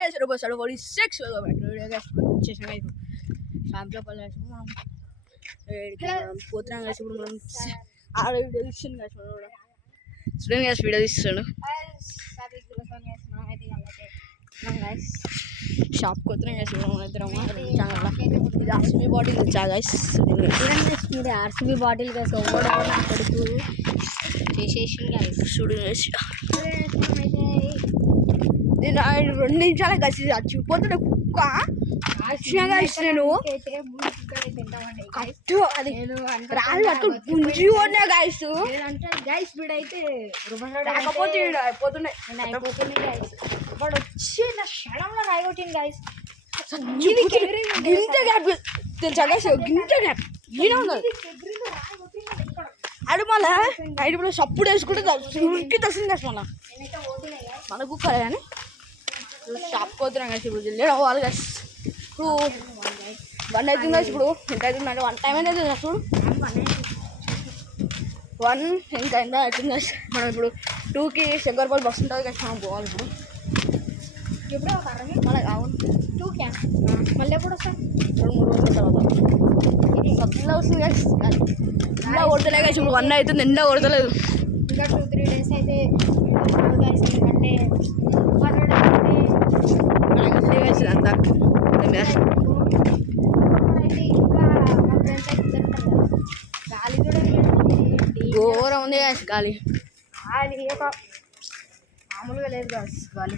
Superstar 46 వచ్చేసాం షాప్లో పళ్ళు మనం పోతున్నాం కలిసి ఇప్పుడు మనం ఆడ వీడియో తీస్తుంది కలిసి మనం స్టూడెంట్ కలిసి వీడియో తీస్తున్నాడు షాప్కి పోతున్నాం కలిసి మనం ఇద్దరం ఇది ఆర్సీబీ బాటిల్ తెచ్చా గైస్ మీరు ఆర్సీబీ బాటిల్ కలిసి కొడుకు చేసేసి స్టూడెంట్ నేను 2 నిమిషాలు కలిసి చచ్చిపోతున్నా కుక్క నేను పుంజి కొన్నా గైస్ గైస్ వీడైతే రాకపోతే అయిపోతున్నాయి వాడు వచ్చి నా క్షణంలో రాయగొట్టింది గైస్ గింత గ్యాప్ తెలుసా గైస్ గింత గ్యాప్ అది మళ్ళా నైట్ ఇప్పుడు సప్పుడు వేసుకుంటే ఉరికి తస్తుంది మళ్ళా మన కుక్కలే కానీ షాప్ పోతున్నాం కలిసి ఇప్పుడు జల్లి అవ్వాలి కలిసి ఇప్పుడు 1 అవుతుంది కలిసి ఇప్పుడు ఎంత అవుతుందంటే 1 టైం అయితే చూడు 1 ఎంత ఎంత అవుతుంది కలిసి మనం ఇప్పుడు 2కి శంకర్పల్లి బస్సు ఉంటుంది కలిసి మనం పోవాలి ఇప్పుడు మనకు అవును 2కి మళ్ళీ ఎప్పుడు వస్తాం 2-3 రోజుల తర్వాత సబ్సిడీలో వస్తుంది కలిసి ఎండ కొడతలే కలిసి ఇప్పుడు 1 అవుతుంది ఎండ కొడతలేదు ఇంకా 2-3 డేస్ అయితే ఎందుకంటే అంతా గాలి కూడా ఘోరం ఉంది గాలి మామూలుగా లేదు గాలి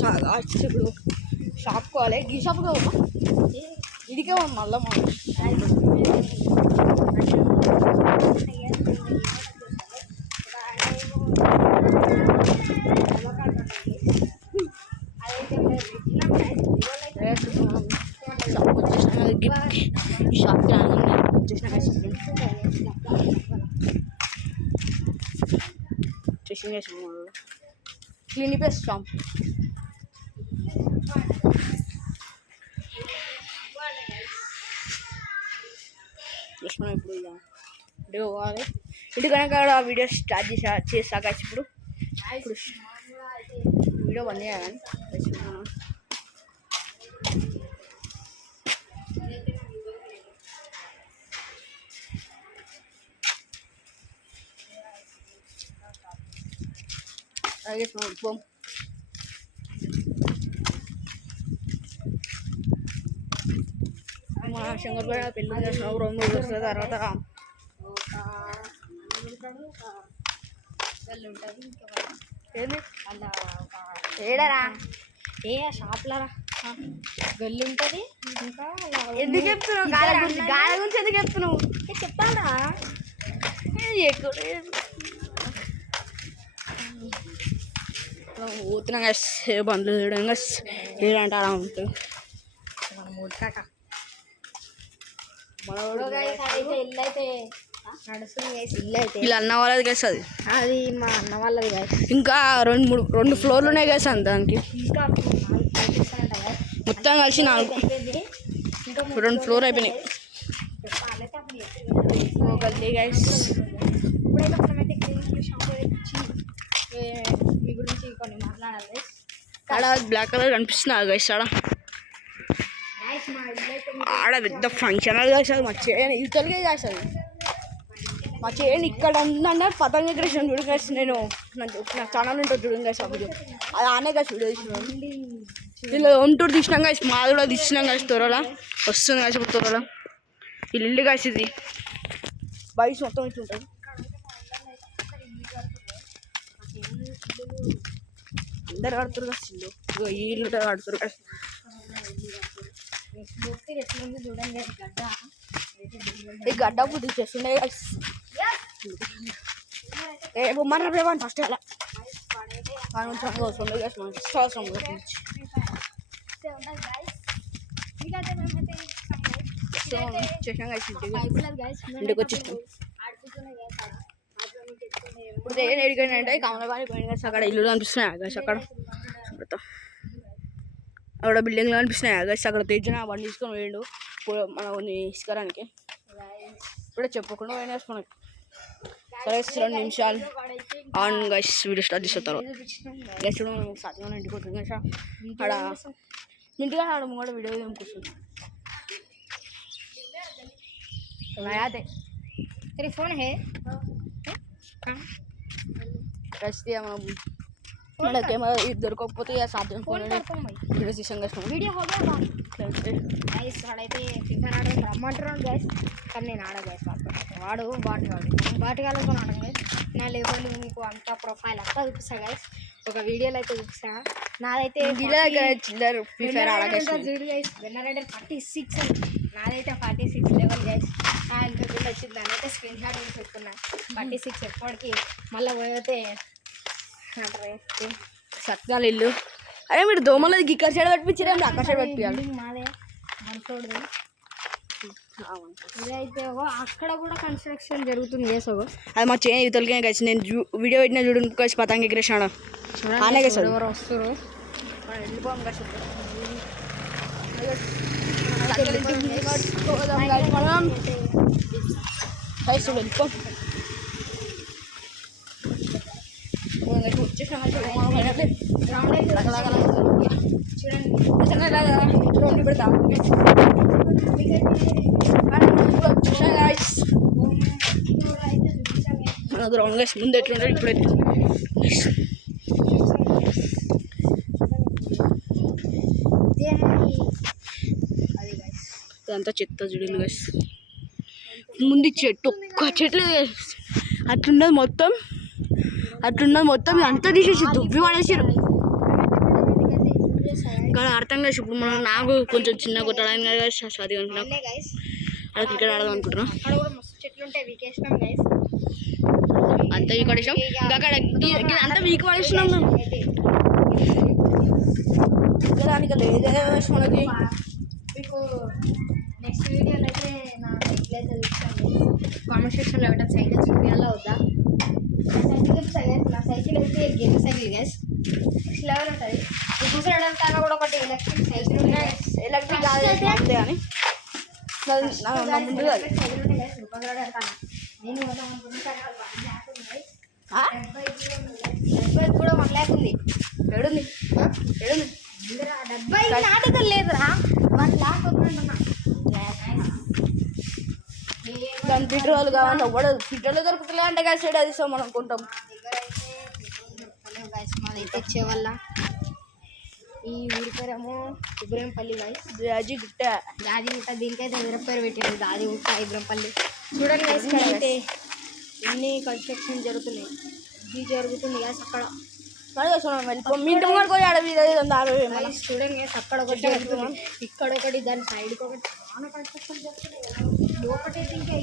చాలా ఇప్పుడు షాప్ కావాలి ఈ షాప్ కావమ్మా ఇదికే మళ్ళీ షాప్కి క్లీనిక్ ప్లస్ షాప్ మనం ఇప్పుడు ఇంటికి పోవాలి ఇంటికి కనుక వీడియో స్టార్ట్ చేసాక ఇప్పుడు వీడియో బంద్ చేయాలని అలాగే మనం మా శంకర్పేట పెళ్ళి చేసినావు 2-3 రోజుల తర్వాత ఏంది ఏడరా ఏ షాప్లరా వెళ్ళి ఉంటుంది ఇంకా ఎందుకు చెప్తున్నావు గాలి గురించి ఎందుకు చెప్తున్నావు చెప్తారా పోతున్నాం బండ్లు చూడంగా ఏడంటే అలా ఉంటుంది మనం ఉడకాక ఇలా అన్న వాళ్ళది గైస్ అది మా అన్న వాళ్ళది గైస్ ఇంకా 2 ఫ్లోర్లు ఉన్నాయి గైస్ దానికి ఇంకా మొత్తం కలిసి 2 ఫ్లోర్ అయిపోయినాయి గల్లీ గైస్ ఇప్పుడైతే మనమైతే మీ గురించి కొన్ని మాట్లాడాలి ఆడ బ్లాక్ కలర్ కనిపిస్తున్నారు గైస్ ఆడ పెద్ద ఫంక్షన్ హాల్ కాదు మా చేయని ఇతరుగా చేస్తుంది మా చేయని ఇక్కడ ఉందంటే పతంగ ఎగరేషన్ చూడు కలిసి నేను నా ఛానల్ ఉంటుంది చూడండి కలిసి అప్పుడు అది ఆనే కలిసి వీడియో తీసినాను వీళ్ళు హోమ్ టూర్ తీసినాం కలిసి మాది కూడా తీసినాం కలిసి త్వరలో వస్తుంది కలిసి ఇప్పుడు త్వరలో వీళ్ళు ఇల్లు కలిసి ఇది బైక్స్ మొత్తం ఇట్లా ఉంటుంది అందరు కడుతురు కలిసి ఇల్లు ఈ ఇల్లు కడుతురు కలిసి చూడండి ఈ గడ్డ బుద్ధి చేస్తుండే బొమ్మని రేపని ఫస్ట్ అలా అవసరం ఇంటికి వచ్చేస్తాం ఇప్పుడు ఏం ఎడికంటే కమలబాని పోయిన కలిసి అక్కడ ఇల్లు కనిపిస్తున్నాయి కలిసి అక్కడ అక్కడ బిల్డింగ్లు కనిపిస్తున్నాయి కలిసి అక్కడ తెచ్చిన బండి తీసుకొని పోయిండు మన కొన్ని ఇసుకరానికి ఇప్పుడే చెప్పకుండా పోయిన వేసుకున్నాం సరే 2 నిమిషాలు ఆన్ గైస్ వీడియో స్టార్ట్ చేసిన తర్వాత గైస్ చూడండి మనం సాధ్యమైన ఇంటికి వస్తుంది గైస్ ఆడ ఇంటిగా ఆడ ముంగడ వీడియో ఏం కూర్చుంది याद है तेरी फोन है कैसे हम మన కెమెరా దొరకకపోతే సాధ్యం ఫోన్ వీడియో తీసాం గైస్ వీడియో हो गया గైస్ వాడైతే ఫ్రీ ఫైర్ ఆడ రమ్మంటారు గైస్ కానీ నేను ఆడ గైస్ వాడు బాటగాళ్ళతో ఆడ గైస్ నా లెవెల్ మీకు అంత ప్రొఫైల్ అంతా చూపిస్తా గైస్ ఒక వీడియోలో అయితే చూపిస్తా నాదైతే చిల్లర్ ఫ్రీ ఫైర్ ఆడ గైస్ చూడు గైస్ విన్నర్ రైడర్ 46 నాదైతే 46 లెవెల్ గైస్ నా ఇంకా గుడ్ వచ్చింది దానైతే స్క్రీన్ షాట్ తీసి పెట్టుకున్నా 46 ఎప్పటికి మళ్ళీ పోయితే సత్యాలు ఇల్లు అరే మీరు దోమలది ఇక్కడ సైడ్ పెట్టించారు అక్కడ సైడ్ పెట్టియాలి మాదే మనసోడు ఇదైతే అక్కడ కూడా కన్స్ట్రక్షన్ జరుగుతుంది చేసావు అది మా చేయ యువతలకే కలిసి నేను వీడియో పెట్టిన చూడు కలిసి పతంగి ఎగిరేసాను ఆనే కదా ఎవరు వస్తారు వెళ్ళిపోం కలిసి వెళ్ళిపో చూడండి పెడతా రౌండ్ గైస్ ముందు ఎట్లుంటాడు ఇప్పుడు ఇదంతా చెత్త చూడండి గైస్ ముందు చెట్టు ఒక్క చెట్లు అట్లున్నది మొత్తం అంతా తీసేసి దువ్వి పడేసారు కానీ అర్థం కాదు ఇప్పుడు మనం నాకు కొంచెం చిన్న కొట్టడానికి చదివి అనుకున్నా అక్కడ క్రికెట్ ఆడదాం అనుకుంటున్నా అంతా వీక్ పడేసాం అక్కడ అంతా వీక్ పడేస్తున్నాం మేము దానికి లేదే మనకి మీకు నెక్స్ట్ వీడియోలో అయితే నా సైకిల్ అయితే చూస్తాను కామెంట్ సెక్షన్లో ఎవరైనా సైకిల్ చూపించాలా వద్దా నా సైకిల్ అయితే game cycle gas next level ఉంటుంది చూసేయడానికి కూడా ఒకటి ఎలక్ట్రిక్ సైకిల్ ఎలక్ట్రిక్ అంతే కానీ ముందు నేను కూడా 1 lakh ఉంది ఏడుంది 70 నాటికల్ లేదురా 1 lakh వద్దంటున్నా దాని పెట్రోల్ కావాలి ఎవడ పెట్రోల్ దొరుకుతలే అంటే కదా సైడ్ అది మనం కొంటాం మాదైతే వచ్చే వల్ల ఈ ఊరి పేరేమో ఇబ్రహంపల్లి గైస్ జాజిగుట్ట దీనికైతే వేరే పేరు పెట్టారు జాజిగుట్ట ఇబ్రహంపల్లి చూడండి గైస్ అయితే ఎన్ని కన్స్ట్రక్షన్ జరుగుతున్నాయి ఇది జరుగుతుంది గైస్ అక్కడ వెళ్ళిపో మీ ఇంటి ముందు పోయి చూడండి గైస్ అక్కడ ఒకటి జరుగుతుంది ఇక్కడ ఒకటి దాని సైడ్కి ఒకటి చాలా కన్స్ట్రక్షన్ జరుగుతున్నాయి ఒకటైతే ఇంకా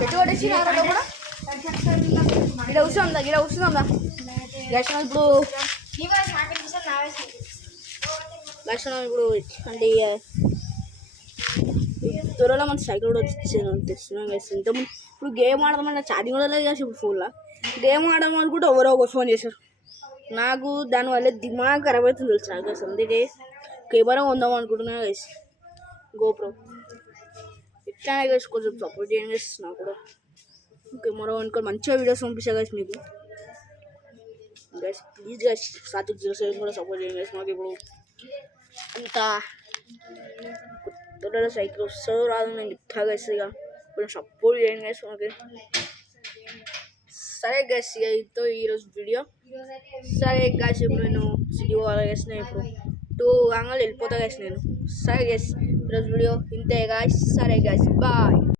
పెట్టుబడి కూడా ఇక్కడ కూర్చుందా లక్షణం ఇప్పుడు లక్షణం ఇప్పుడు అంటే త్వరలో మన సైకిల్ కూడా తెస్తున్నాం ఇంతకుముందు ఇప్పుడు గేమ్ ఆడదామన్నా ఛార్జింగ్ కూడా లేదు కదా ఇప్పుడు ఫోన్లో గేమ్ ఆడదాం అనుకుంటే ఎవరో ఒకరు ఫోన్ చేశారు నాకు దానివల్ల దిమాగ్ ఖరాబ్ అవుతుంది తెలుసు నాకు అసలు అందుకే కెమెరా కొందాం అనుకుంటున్నా గైస్ గోప్రో ఇట్లానే గైస్ కొంచెం సపోర్ట్ చేయండి గైస్ నాకు కూడా కెమెరా అనుకో మంచిగా వీడియోస్ పంపిస్తా గైస్ మీకు గైస్ ప్లీజ్ గైస్ 7607 కూడా సపోర్ట్ చేయండి గైస్ మాకు ఇప్పుడు అంత కొత్త సైకిల్ వస్తుందో రాదు నేను ఇట్లా గైస్ ఇక ఇప్పుడు సపోర్ట్ చేయండి గైస్ మాకు సరే గైస్ ఇక ఇతో ఈరోజు వీడియో సరే గైస్ ఇప్పుడు నేను సిటీ పోవాలి గైస్ నేను ఇప్పుడు 2 గంటలు వెళ్ళిపోతా గైస్ నేను సరే గైస్ ఈరోజు వీడియో ఇంతే గైస్ సరే గైస్ బాయ్